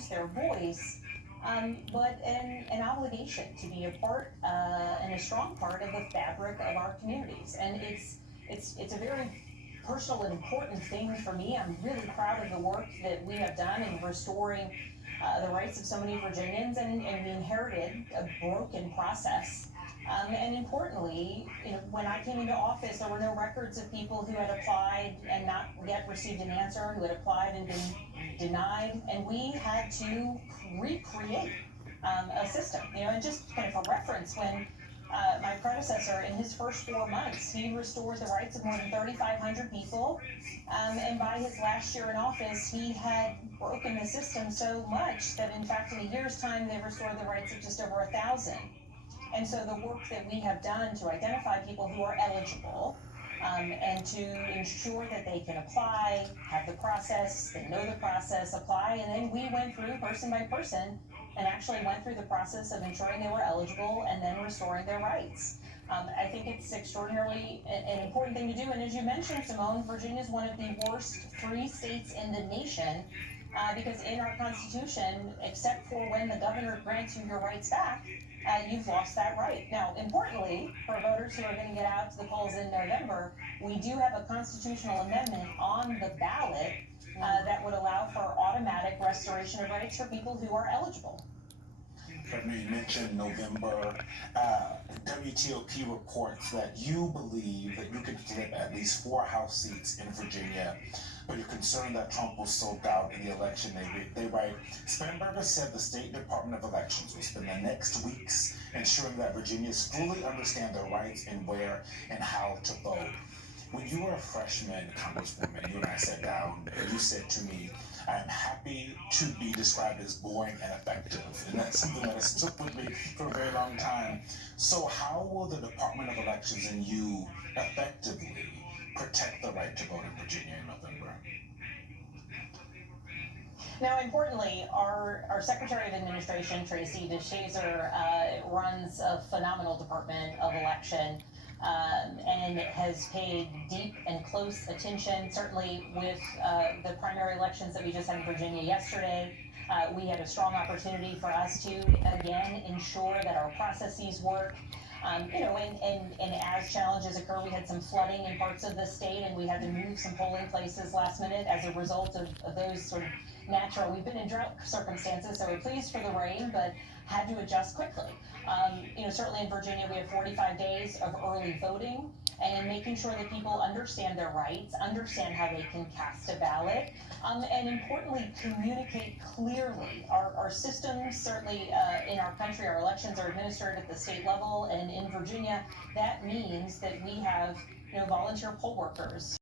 use their voice, but an obligation to be a part and a strong part of the fabric of our communities. And it's a very personal and important thing for me. I'm really proud of the work that we have done in restoring the rights of so many Virginians, and we inherited a broken process. And importantly, when I came into office, there were no records of people who had applied and not yet received an answer, who had applied and been denied, and we had to recreate a system. And just kind of a reference, when my predecessor, in his first 4 months, he restored the rights of more than 3,500 people. And by his last year in office, he had broken the system so much that, in fact, in a year's time, they restored the rights of just over 1,000. And so the work that we have done to identify people who are eligible, and to ensure that they can apply, have the process, they know the process, apply, and then we went through person by person and actually went through the process of ensuring they were eligible and then restoring their rights. I think it's extraordinarily an important thing to do. And as you mentioned, Simone, Virginia is one of the worst 3 states in the nation, because in our Constitution, except for when the governor grants you your rights back, you've lost that right. Now, importantly, for voters who are going to get out to the polls in November, we do have a constitutional amendment on the ballot that would allow for automatic restoration of rights for people who are eligible. You mentioned November. WTOP reports that you believe that you could flip at least 4 House seats in Virginia, but you're concerned that Trump will sold out in the election. They write, Spanberger said the State Department of Elections will spend the next weeks ensuring that Virginians fully understand their rights and where and how to vote. When you were a freshman Congresswoman, you and I sat down and you said to me, I am happy to be described as boring and effective. And that's something that has stuck with me for a very long time. So how will the Department of Elections and you effectively protect the right to vote in Virginia in November? Now, importantly, our Secretary of Administration, Tracy DeShazer, runs a phenomenal Department of Election, and has paid deep and close attention, certainly with the primary elections that we just had in Virginia yesterday. We had a strong opportunity for us to, again, ensure that our processes work. And as challenges occur, we had some flooding in parts of the state, and we had to move some polling places last minute as a result of those sort of natural. We've been in drought circumstances, so we're pleased for the rain, but had to adjust quickly. Certainly in Virginia, we have 45 days of early voting, and making sure that people understand their rights, understand how they can cast a ballot, and importantly, communicate clearly. Our systems, certainly in our country, our elections are administered at the state level, and in Virginia, that means that we have volunteer poll workers